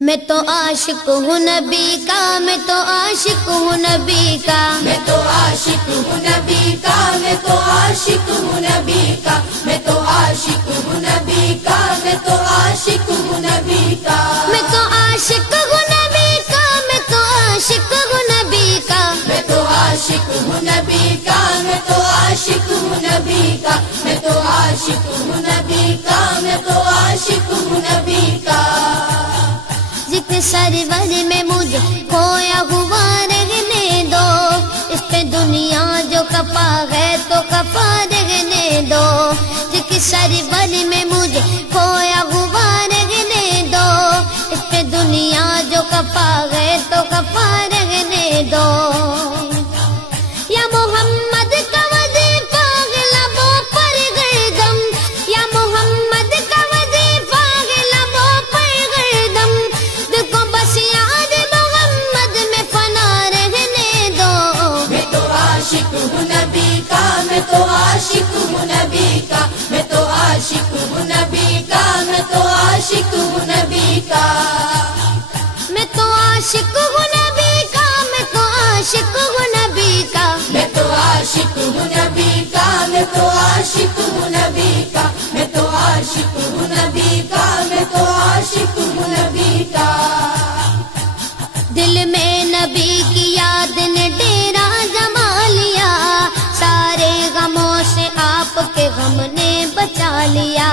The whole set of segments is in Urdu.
میں تو عاشق ہوں نبی کا، میں تو عاشق ہوں نبی کا، میں تو عاشق ہوں نبی کا، میں تو عاشق ہوں نبی کا، میں تو عاشق ہوں نبی کا، میں تو عاشق ہوں نبی کا، میں تو عاشق ہوں نبی کا، میں تو عاشق ہوں نبی کا، میں تو عاشق ہوں نبی کا، میں تو عاشق ہوں نبی کا، میں تو عاشق ہوں نبی کا، میں تو عاشق ہوں نبی کا۔ ذکر سرور میں مجھے کھویا ہوا رہنے دو، اس پہ دنیا جو کپا ہے تو کپا رہنے دو، ذکر سرور میں مجھے کھویا ہوا رہنے دو، اس پہ دنیا جو کپا ہے تو کپا رہنے دو۔ یا محمد کا وظیفہ لبوں پر گردم، یا محمد کا وظیفہ لبوں پر گردم، دیکھو بس یاد محمد میں فنا رہنے دو۔ میں تو عاشق ہوں نبی کا، میں تو عاشق ہوں نبی کا، میں تو عاشق ہوں نبی کا، میں تو عاشق ہوں نبی کا، میں تو عاشق ہوں نبی کا، میں تو عاشق ہوں نبی کا، میں تو عاشق ہوں نبی کا، میں تو عاشق ہوں نبی کا، میں تو عاشق ہوں نبی کا، میں تو عاشق ہوں نبی کا۔ دل میں نبی کی یاد نے ڈیرا جما لیا، سارے غموں سے آپ کے غم نے بچا لیا،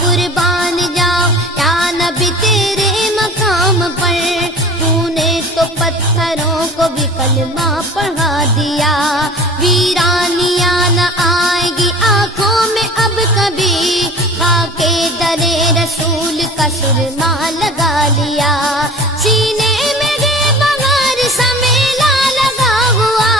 قربان جاؤ یا نبی تیرے مقام پر، تو نے تو پتھروں کو بھی کلمہ پڑھا دیا، ویرانیاں نہ آئے گی آنکھوں میں اب کبھی، خاک در رسول کا سرما لگا لیا، سینے میں گئے بغیر سا میلہ لگا ہوا،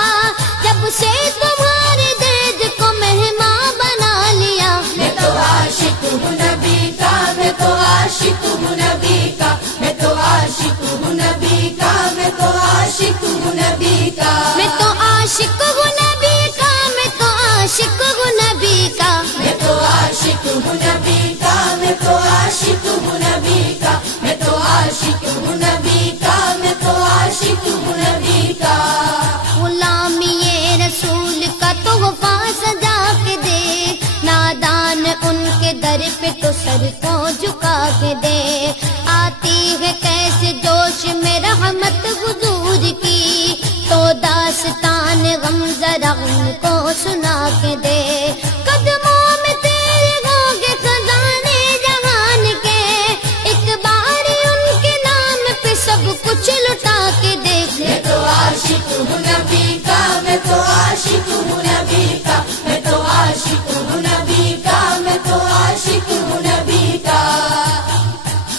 جب سے تمہارے درد کو مہمان بنا لیا۔ میں تو عاشق ہوں نبی کا، میں تو عاشق ہوں نبی کا، میں تو عاشق ہوں نبی کا، میں تو عاشق ہوں نبی کا، میں تو عاشق ہوں نبی کا، میں تو عاشق ہوں نبی کا، میں تو عاشق ہوں نبی کا، میں تو عاشق ہوں نبی کا، میں تو عاشق ہوں نبی کا، میں تو عاشق ہوں نبی کا۔ غلامی رسول کا تحفہ سجا کے دے، نادان ان کے در پہ تو سر کو جھکا کے دے، آتی ہے کیسے جوش میں رحمت حضور کی، تو داستان غم ذرا ان کو سنا کے دے، قدموں میں تیرے ہوگے خزانے جہان کے، ایک بار ان کے نام پہ سب کچھ لٹا کے دیکھ۔ میں تو عاشق ہوں نبی کا، میں تو عاشق ہوں نبی کا، میں تو عاشق ہوں نبی کا، میں تو عاشق ہوں نبی کا۔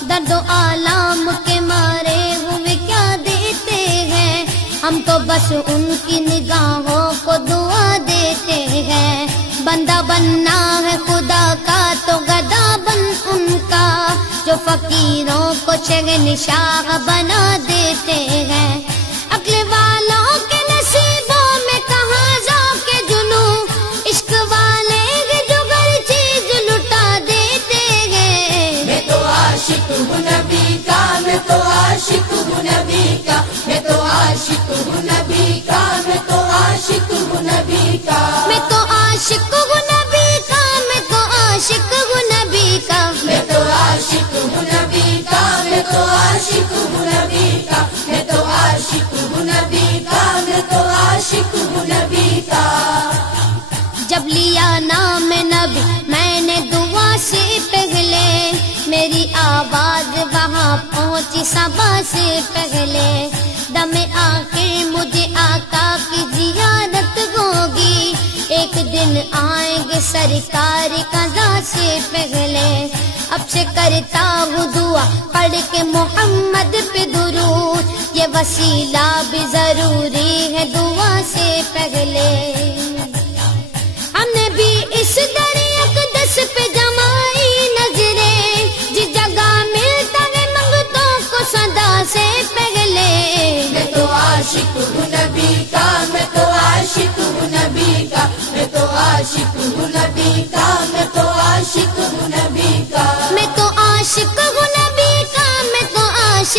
درد و آلام کے مارے ہوئے کیا دیتے ہیں، ہم تو بس ان کی نگاہوں کو دعا دیتے ہیں، بندہ بننا ہے خدا کا تو گدا بن ان کا، جو فقیروں کو شہنشاہ بنا دیتے ہیں، عقل والوں کے نصیبوں میں کہاں ذوق جنوں، عشق والے ہیں جو ہر چیز لٹا دیتے ہیں۔ میں تو عاشق ہوں نبی کا، میں تو عاشق ہوں نبی کا، میں تو عاشق ہوں نبی کا، میں تو عاشق ہوں نبی کا، میں تو عاشق ہوں نبی کا، میں تو عاشق ہوں نبی کا، میں تو عاشق ہوں نبی کا، میں تو عاشق ہوں نبی کا، میں تو عاشق ہوں نبی کا، میں تو عاشق ہوں نبی کا۔ جب لیا نام نبی میں نے دعا سے پہلے، میری آواز وہاں پہنچی صبا سے پہلے، دم آخر مجھے آقا کی زیارت ہوگی، ایک دن آئیں گے سرکار قضا سے پہلے، اب سے کرتا ہوں دعا پڑھ کے محمد پہ درود، یہ وسیلہ بھی ضروری ہے دعا سے پہلے، ہم نے بھی اس در اقدس پہ جمائی نظریں، جس جگہ ملتا ہے منگتوں کو صدا سے پہلے، میں تو عاشق ہوں نبی کا، میں تو عاشق ہوں نبی کا، میں تو عاشق ہوں نبی کا، میں تو عاشق ہوں نبی کا، میں تو عاشق ہوں نبی کا، میں تو عاشق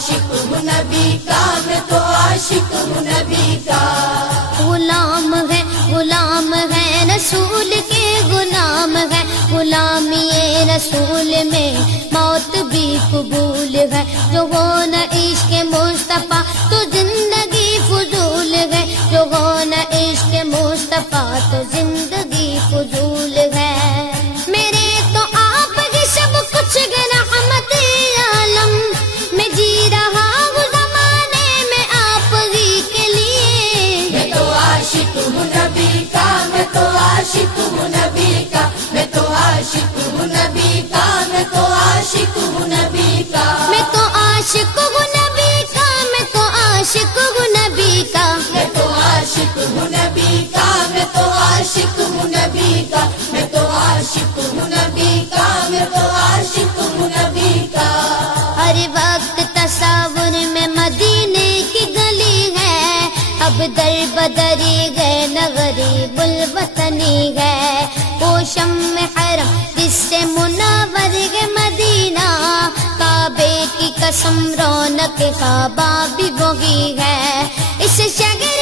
عاشق ہوں نبی کا، میں تو عاشق ہوں نبی کا۔ غلام ہے رسول کے غلام ہے، غلامی رسول میں موت بھی قبول ہے۔ جو ہو نہ عشق مصطفیٰ تو زندگی فضول ہے، جو ہو نہ عشق مصطفیٰ تو زندگی فضول ہے۔ میرے تو آپ ہی سب کچھ ہے رحمت عالم، میں جی رہا ہوں زمانے میں آپ ہی کے لیے۔ میں تو عاشق ہوں نبی کا، میں تو عاشق ہوں نبی کا، میں تو عاشق ہوں نبی کا، میں تو عاشق ہوں نبی کا۔ میں تو عاشق ہوں نبی کا، میں تو عاشق ہوں نبی کا۔ میں تو عاشق ہوں نبی کا، میں تو عاشق ہوں نبی کا، میں تو عاشق ہوں نبی کا، میں تو عاشق ہوں نبی کا۔ ہر وقت تصور میں مدینے کی گلی ہے، اب در بدری گئے نہ غریب الوطنی ہے۔ وہ شمع حرم جس سے منور ہے مدینہ، کعبے کی قسم رونق کعبہ بھی وہی ہے۔ اس شہر